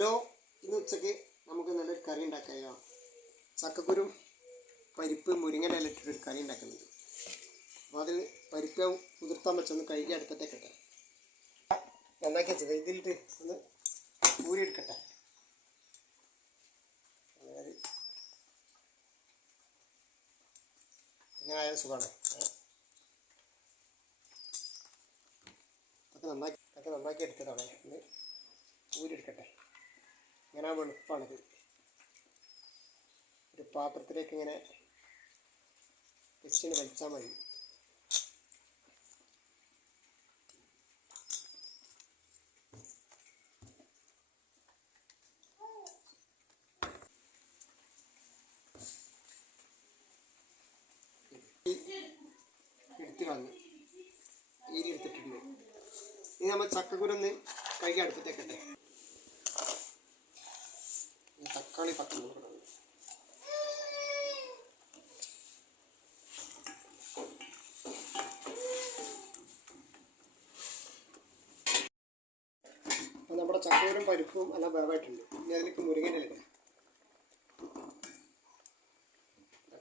Hello, ഇന്ന് ഉച്ചയ്ക്ക് നമുക്ക് നല്ലൊരു കറി ഉണ്ടാക്കാം. ചക്കക്കുരും പരിപ്പ് മുരിങ്ങയില ഇട്ടിട്ടൊരു കറി ഉണ്ടാക്കുന്നുണ്ട്. അപ്പോൾ അതിന് പരിപ്പ് കുതിർത്താൻ വെച്ചൊന്ന് കഴുകി അടുപ്പത്തേക്ക് ഇട്ടെ നന്നാക്കി വെച്ചത് ഇതിലിട്ട് ഒന്ന് ഊരിയെടുക്കട്ടെ. ഇങ്ങനെ ആയാലും സുഖമാണ്. അതൊക്കെ നന്നാക്കി എടുത്തതാണ്. ഒന്ന് ഊരിയെടുക്കട്ടെ. ഇങ്ങനെ വെളുപ്പാണിത്. ഒരു പാത്രത്തിലേക്ക് ഇങ്ങനെ ജസ്റ്റ് വലിച്ചാൽ മതി. എടുത്ത് കളഞ്ഞു, ഈരി എടുത്തിട്ടുണ്ട്. ഇനി നമ്മൾ ചക്കക്കുരൊന്ന് കഴുകി അടുപ്പത്തേക്കട്ടെ. തക്കാളി 10 കൊടുക്കണം. അപ്പോൾ നമ്മുടെ ചക്കക്കുരും പരിപ്പും എല്ലാം വേവായിട്ടുണ്ട്. ഇനി അതിലേക്ക് മുരിങ്ങയില ഇടാം.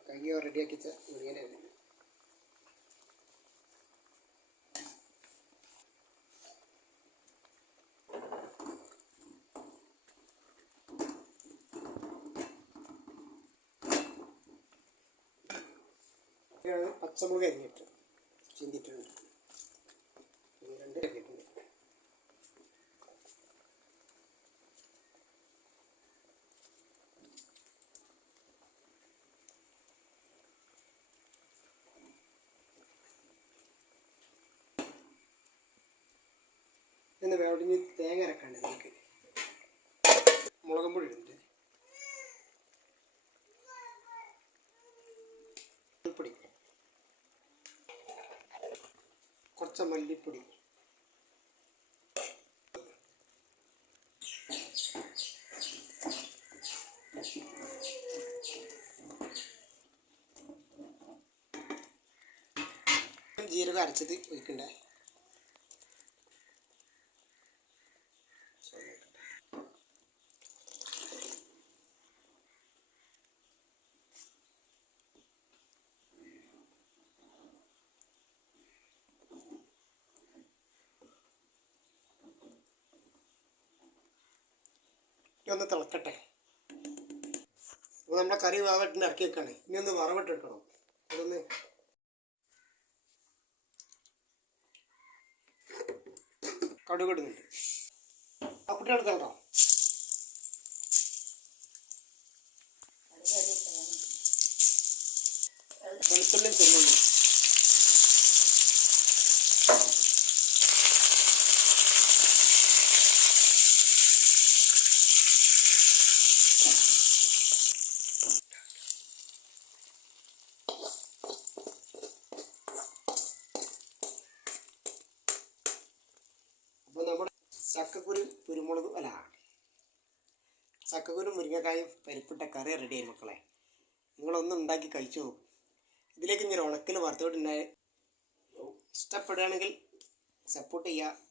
കഴുകി റെഡിയാക്കി വെച്ച മുരിങ്ങയില ഇടാം. പച്ചമുളക് അരിഞ്ഞിട്ട് ചിന്തിട്ടുണ്ട്. 2 ഇട്ടിട്ടുണ്ട്. ഇന്ന് വേവിഞ്ഞ് തേങ്ങ അരക്കാണ്ട് ഇതിലേക്ക് മുളകും പൊടി ഇടുന്നുണ്ട്. പൊടി, കുറച്ച് മല്ലിപ്പൊടി, ജീരകം അരച്ചത് ഒഴിക്കണ്ടേ. ഒന്ന് തിളക്കട്ടെ. അപ്പോൾ നമ്മുടെ കറി വേവിട്ട് ഇറക്കി വെക്കാണ്. ഇനി ഒന്ന് വറവിട്ടെടുക്കണം. അതൊന്ന് കടുക് ഇടുന്നുണ്ട്. ആ കുട്ടി എടുത്തോ. വെളുത്തുള്ളിയും ചെല്ലുള്ളൂ. അപ്പോൾ നമ്മുടെ ചക്കക്കുരും മുരിങ്ങക്കായും പരിപ്പിട്ട കറി റെഡിയായി മക്കളെ. നിങ്ങളൊന്നും ഉണ്ടാക്കി കഴിച്ചു നോക്കും. ഇതിലേക്ക് ഇങ്ങനെ ഉണക്കൽ വറുത്തോട്ടുണ്ടായി. ഇഷ്ടപ്പെടുകയാണെങ്കിൽ സപ്പോർട്ട് ചെയ്യുക.